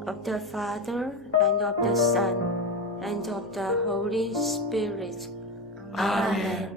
name of the Father, and of the Son, and of the Holy Spirit. Amen.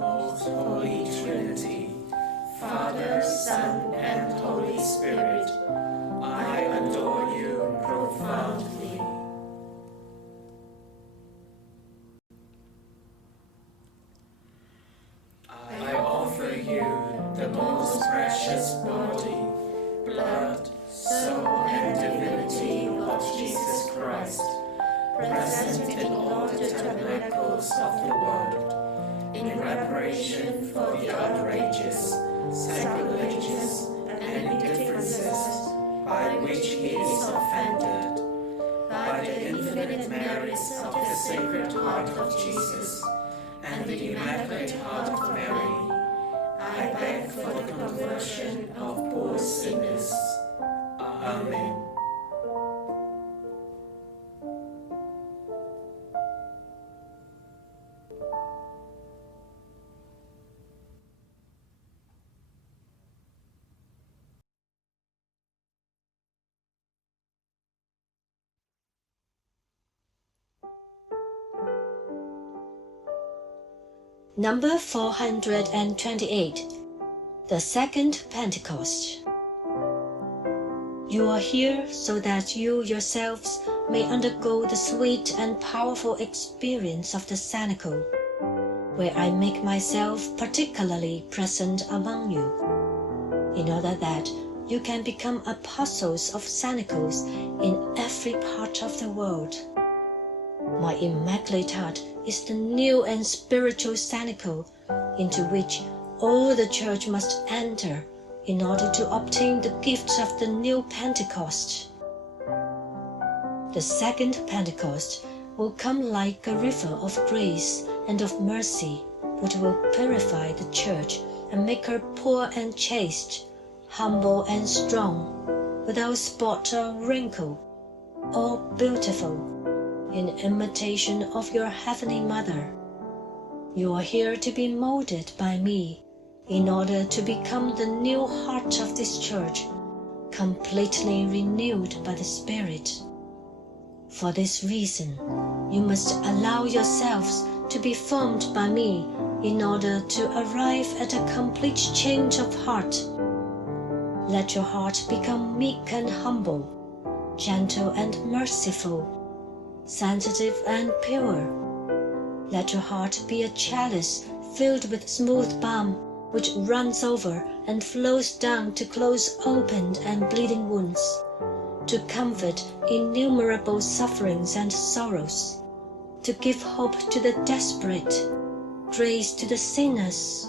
Most Holy Trinity, Father, Son, and Holy Spirit, I adore you profoundly. I offer you the most precious body, blood, soul, and divinity of Jesus Christ, present in all the tabernacles of the world, in reparation for the outrages, sacrileges, and indifferences by which he is offended, by the infinite merits of the Sacred Heart of Jesus and the Immaculate Heart of Mary, I beg for the conversion of poor sinners. Amen. Number 428, the Second Pentecost. You are here so that you yourselves may undergo the sweet and powerful experience of the cenacle, where I make myself particularly present among you, in order that you can become apostles of cenacles in every part of the world. My Immaculate Heart is the new and spiritual cenacle into which all the Church must enter in order to obtain the gifts of the new Pentecost. The Second Pentecost will come like a river of grace and of mercy, which will purify the Church and make her poor and chaste, humble and strong, without spot or wrinkle, all beautiful, in imitation of your Heavenly Mother. You are here to be molded by me in order to become the new heart of this Church, completely renewed by the Spirit. For this reason, you must allow yourselves to be formed by me in order to arrive at a complete change of heart. Let your heart become meek and humble, gentle and merciful, sensitive and pure, Let your heart be a chalice filled with smooth balm, which runs over and flows down to close opened and bleeding wounds, to comfort innumerable sufferings and sorrows, to give hope to the desperate, grace to the sinners,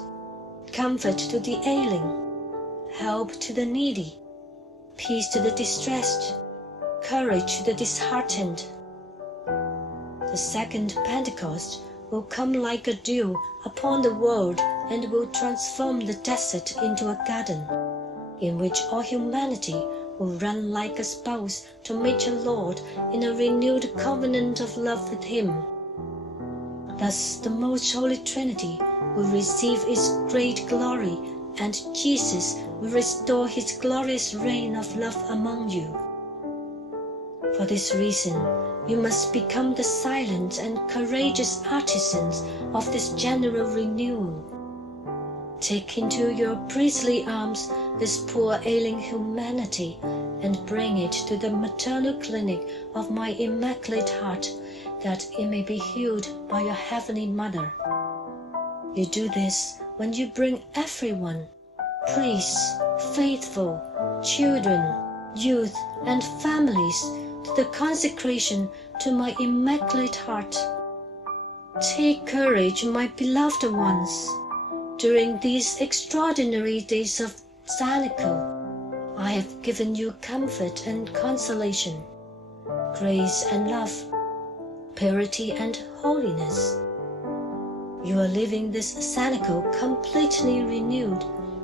comfort to the ailing, help to the needy, peace to the distressed, courage to the disheartened. The second Pentecost will come like a dew upon the world and will transform the desert into a garden, in which all humanity will run like a spouse to meet your Lord in a renewed covenant of love with Him. Thus the most Holy Trinity will receive its great glory, and Jesus will restore His glorious reign of love among you. For this reason, you must become the silent and courageous artisans of this general renewal. Take into your priestly arms this poor ailing humanity and bring it to the maternal clinic of my Immaculate Heart, that it may be healed by your Heavenly Mother. You do this when you bring everyone, priests, faithful, children, youth, and families, to the consecration to my Immaculate Heart. Take courage, my beloved ones. During these extraordinary days of Sanico, I have given you comfort and consolation, grace and love, purity and holiness. You are living this Sanico completely renewed,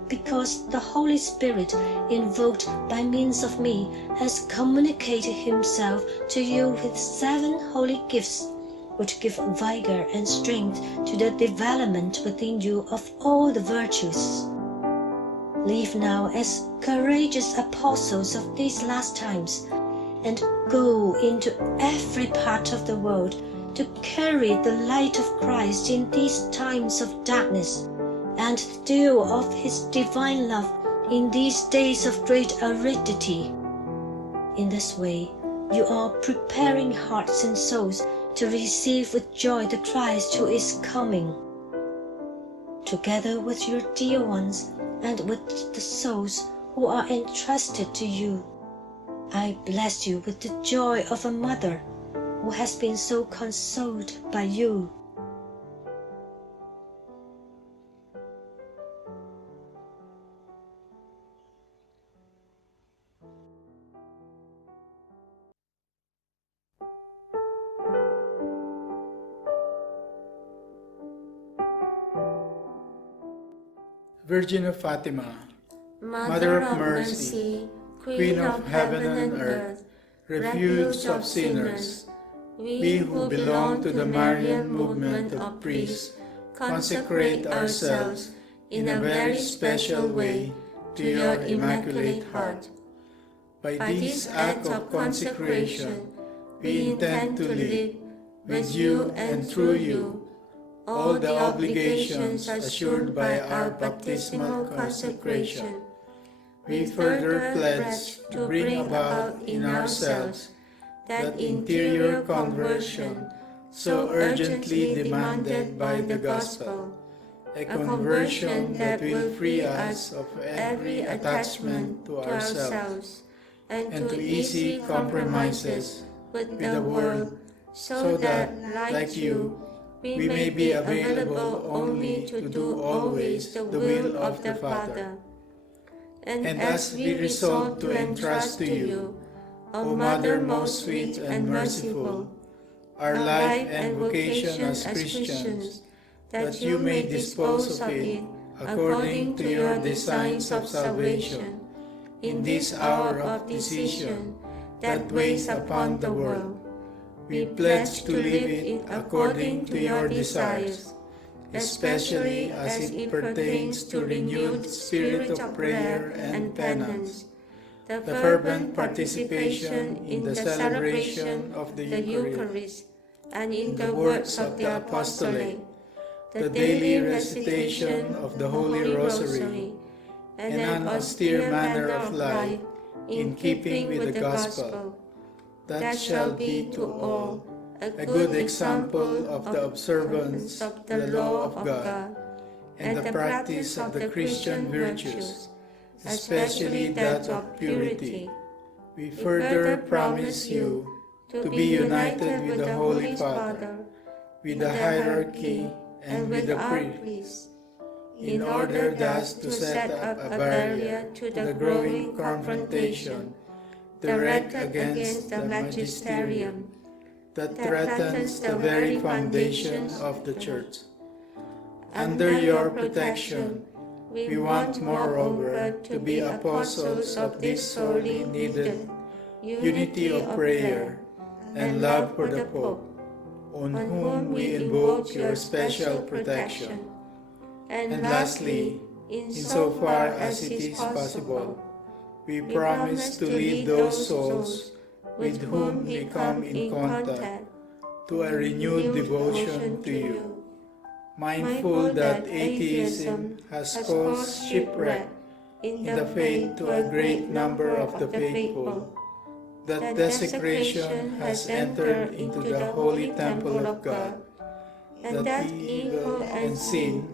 because the Holy Spirit, invoked by means of me, has communicated Himself to you with 7 holy gifts, which give vigor and strength to the development within you of all the virtues. Live now as courageous apostles of these last times, and go into every part of the world to carry the light of Christ in these times of darkness, and the dew of His divine love in these days of great aridity. In this way, you are preparing hearts and souls to receive with joy the Christ who is coming. Together with your dear ones and with the souls who are entrusted to you, I bless you with the joy of a mother who has been so consoled by you. Virgin of Fatima, Mother of Mercy, Queen of Heaven and Earth, Refuge of sinners, we who belong to the Marian movement of priests consecrate ourselves in a very special way to your Immaculate Heart. By this act of consecration, we intend to live with you and through you all the obligations assured by our baptismal consecration. We further pledge to bring about in ourselves that interior conversion so urgently demanded by the Gospel, a conversion that will free us of every attachment to ourselves and to easy compromises with the world, so that, like you, we may be available only to do always the will of the Father. And as we resolve to entrust to you, O Mother most sweet and merciful, our life and vocation as Christians, that you may dispose of it according to your designs of salvation, in this hour of decision that weighs upon the world, we pledge to live it according to your desires, especially as it pertains to renewed spirit of prayer and penance, the fervent participation in the celebration of the Eucharist and in the works of the apostolate, the daily recitation of the Holy Rosary, and an austere manner of life in keeping with the Gospel, that shall be to all a good example of the observance of the law of God, and the practice of the Christian virtues, especially that of purity. We further promise you to be united with the Holy Father, with the hierarchy, and with the priests, in order thus to set up a barrier to the growing confrontation direct against the magisterium that threatens the very foundation of the Church. Under your protection, we want moreover to be apostles of this sorely needed unity of prayer and love for the Pope, on whom we invoke your special protection. And lastly, insofar as it is possible, we promise to lead those souls with whom we come in contact to a renewed devotion to you, mindful that atheism has caused shipwreck in the faith to a great number of the faithful, that desecration has entered into the holy temple of God, and that evil and sin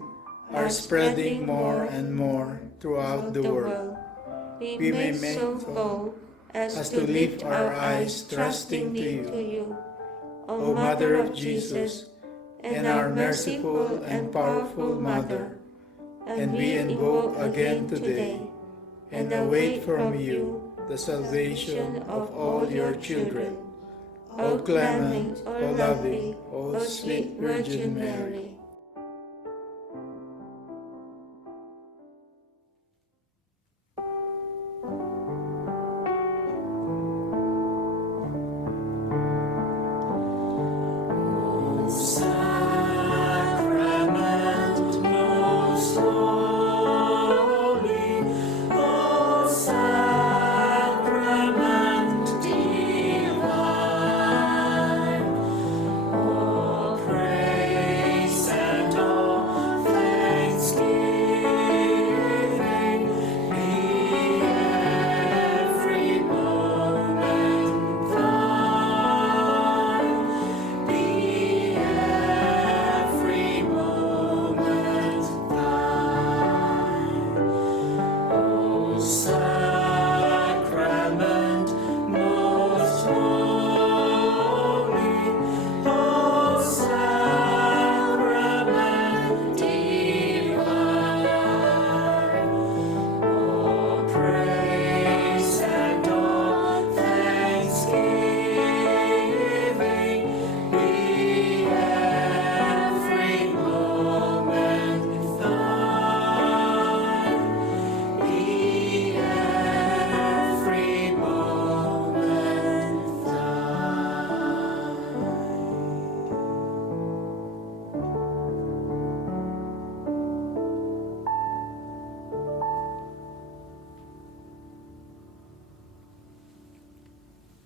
are spreading more and more throughout the world. We may make so bold as to lift our eyes trusting to you, O Mother of Jesus, and our merciful and powerful Mother, and we invoke again today and await from you the salvation of all your children. O clement, O loving, O sweet Virgin Mary.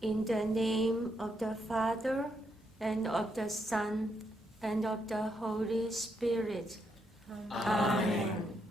In the name of the Father, and of the Son, and of the Holy Spirit. Amen.